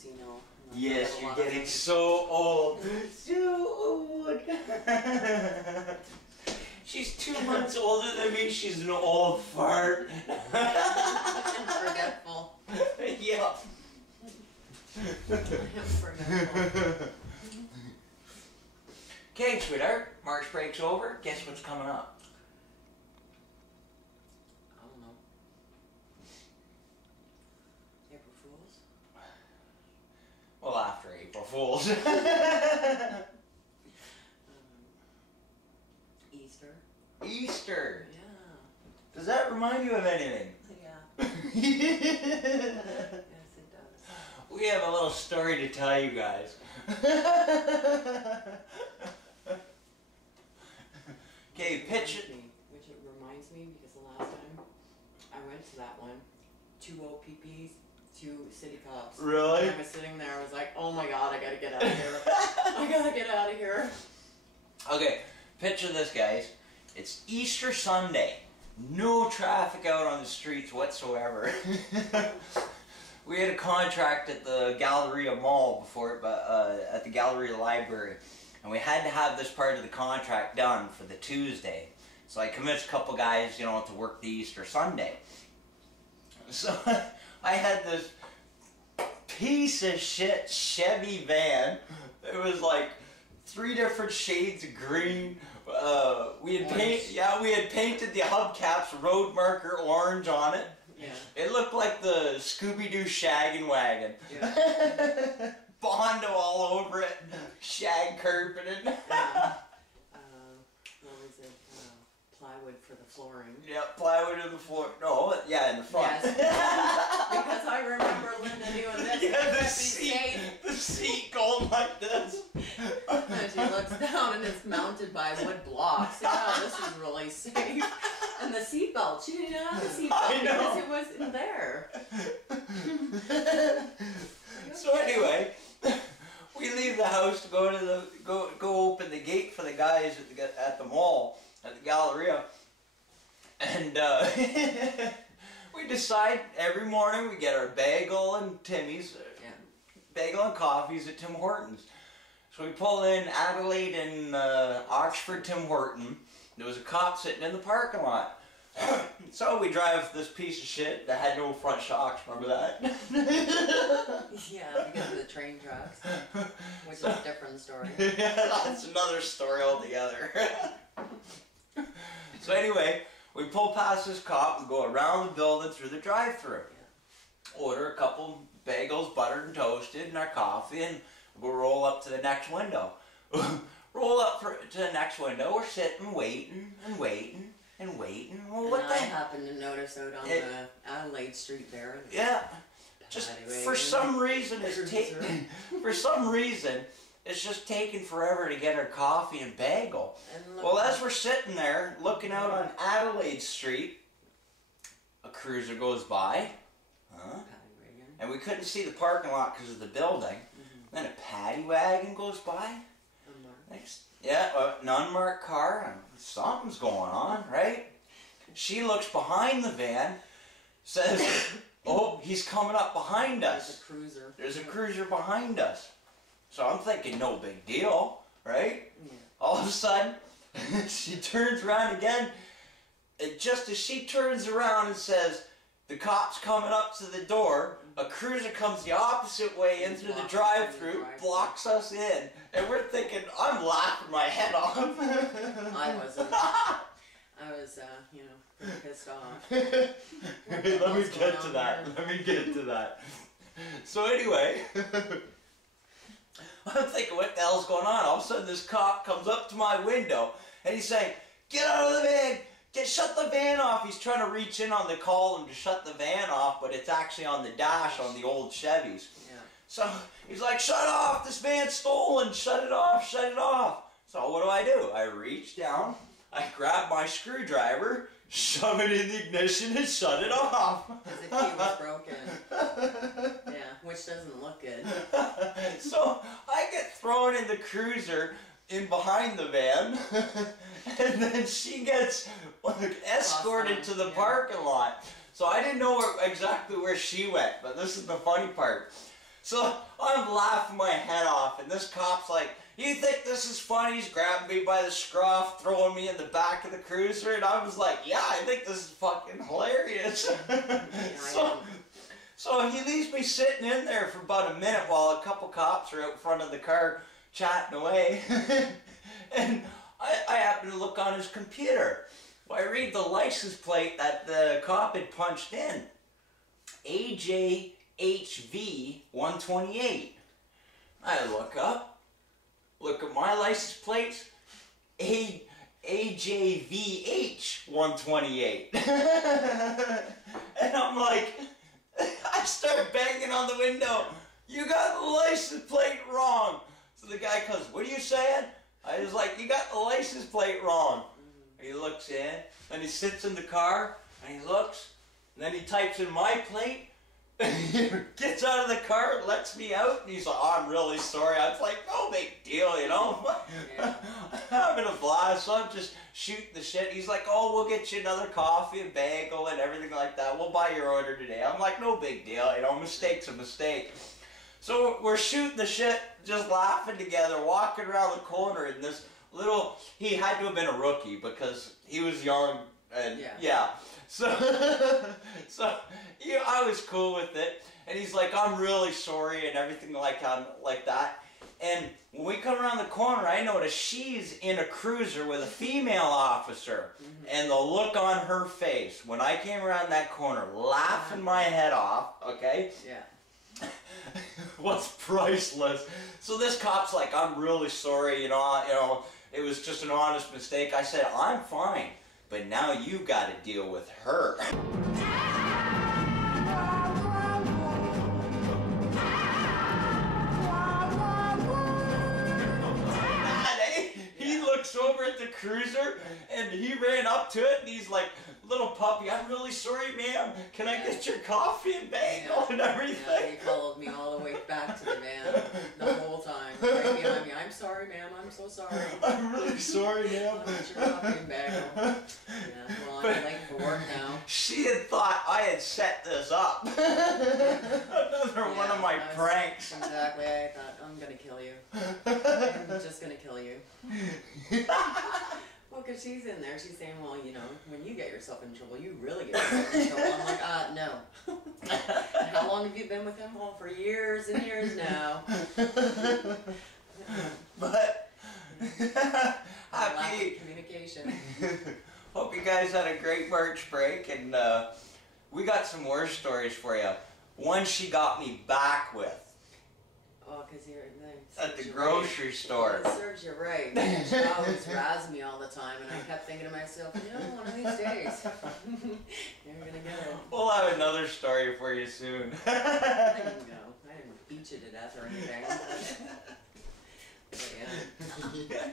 see, no. Yes, you're getting so old. So old. She's 2 months older than me. She's an old fart. Forgetful. Yeah. Forgetful. Okay, sweetheart. March break's over. Guess what's coming up? I don't know. April Fools? Well, after April Fools. Easter. Easter. Yeah. Does that remind you of anything? Yeah. Yes, it does. We have a little story to tell you guys. Okay, picture. Which it reminds me because the last time I went to that one, 2 OPPs, 2 city cops. Really? And I was sitting there, I was like, oh my god, I gotta get out of here. I gotta get out of here. Okay, picture this, guys. It's Easter Sunday. No traffic out on the streets whatsoever. We had a contract at the Galleria Mall before, but at the Galleria Library, and we had to have this part of the contract done for the Tuesday. So I convinced a couple guys, you know, to work the Easter Sunday. So I had this piece of shit Chevy van. It was like 3 different shades of green. We had painted the hubcaps road marker orange on it. Yeah. It looked like the Scooby-Doo shaggin' wagon. Yeah. Bondo all over it, shag carpeted. What was it? Plywood for the flooring. Yeah, plywood in the floor. No, yeah, in the front. Yes. Because I remember Linda doing this. Yeah, the seat going like this. And she looks down and it's mounted by wood blocks. Yeah, this is really safe. And the seatbelt. She didn't have the seatbelt because it wasn't there. So anyway, we leave the house to go to the go open the gate for the guys at the mall at the Galleria, and we decide every morning we get our bagel and Timmy's, bagel and coffees at Tim Hortons. So we pull in Adelaide and Oxford Tim Horton. There was a cop sitting in the parking lot. So we drive this piece of shit that had no front shocks, remember that? Yeah, because of the train tracks, which is a different story. Yeah, that's another story altogether. So anyway, we pull past this cop, we go around the building through the drive-thru. Order a couple bagels, buttered and toasted, and our coffee, and we'll roll up to the next window. Roll up to the next window, we're sitting, waiting, and waiting. And waiting. Well, what I happened to notice out on the Adelaide Street there. Yeah. Just for some reason it's taking. For some reason it's just taking forever to get our coffee and bagel. Well, as we're sitting there looking out on Adelaide Street, a cruiser goes by. And we couldn't see the parking lot because of the building. Then a paddy wagon goes by. An unmarked car. Something's going on, right? She looks behind the van, says, oh, he's coming up behind us. There's a cruiser. There's a cruiser behind us. So I'm thinking, no big deal, right? Yeah. All of a sudden, she turns around again, and just as she turns around and says, the cop's coming up to the door, a cruiser comes the opposite way in through the drive-thru, blocks us in, and we're thinking, I'm laughing my head off. I wasn't. I was, you know, pretty pissed off. Let me get to that. So anyway, I'm thinking, what the hell's going on? All of a sudden this cop comes up to my window, and he's saying, get out of the van! Shut the van off. He's trying to reach in on the column to shut the van off, but it's actually on the dash on the old Chevys. Yeah. So he's like, shut off, this van's stolen, shut it off, shut it off. So what do? I reach down, I grab my screwdriver, shove it in the ignition and shut it off. Because the key was broken. Yeah, which doesn't look good. So I get thrown in the cruiser in behind the van, and then she gets escorted to the parking lot. So I didn't know exactly where she went, but this is the funny part. So I'm laughing my head off, and this cop's like, "You think this is funny?" He's grabbing me by the scruff, throwing me in the back of the cruiser, and I was like, "Yeah, I think this is fucking hilarious." So he leaves me sitting in there for about a minute while a couple cops are out front of the car chatting away. And I happen to look on his computer. Well, I read the license plate that the cop had punched in. AJHV 128. I look up, look at my license plates, AJVH 128. And I'm like, I start banging on the window. "You got the license plate wrong." So the guy goes, "What are you saying?" I was like, "You got the license plate wrong." And he looks in, and he sits in the car, and he looks, and then he types in my plate, and he gets out of the car, lets me out, and he's like, "Oh, I'm really sorry." I was like, "No big deal, you know." Yeah. I'm having a blast, so I'm just shooting the shit. He's like, "Oh, we'll get you another coffee and bagel and everything like that. We'll buy your order today." I'm like, "No big deal, you know, mistake's a mistake." So we're shooting the shit, just laughing together, walking around the corner, and this little, he had to have been a rookie because he was young, and yeah. So yeah, I was cool with it, and he's like, "I'm really sorry," and everything like that. And when we come around the corner, I notice she's in a cruiser with a female officer, and the look on her face when I came around that corner, laughing my head off, okay? Yeah. Was priceless. So this cop's like, "I'm really sorry, you know, it was just an honest mistake." I said, "I'm fine, but now you got to deal with her." He looks over at the cruiser, and he ran up to it, and he's like, "Little puppy, I'm really sorry, ma'am. Can I get your coffee and bagel and everything?" Yeah, he followed me all the way back to the van the whole time. Right behind me. "I'm sorry, ma'am. I'm so sorry. I'm really sorry, ma'am." I'll get your coffee and bagel. Yeah, well, I'm late for work now. She had thought I had set this up. Another one of my pranks. Exactly. I thought, "I'm going to kill you. I'm just going to kill you." Well, because she's in there, she's saying, "Well, you know, when you get yourself in trouble, you really get yourself in trouble." I'm like, "No." "And how long have you been with him?" "Well, for years and years now." But Lack of communication. Hope you guys had a great March break, and we got some more stories for you. One she got me back with. Oh, because you're at the grocery store. It serves you right. She always razzed me all the time, and I kept thinking to myself, you know, one of these days, you're going to get it. We'll have another story for you soon. I didn't know. I didn't beat you to death or anything. But yeah.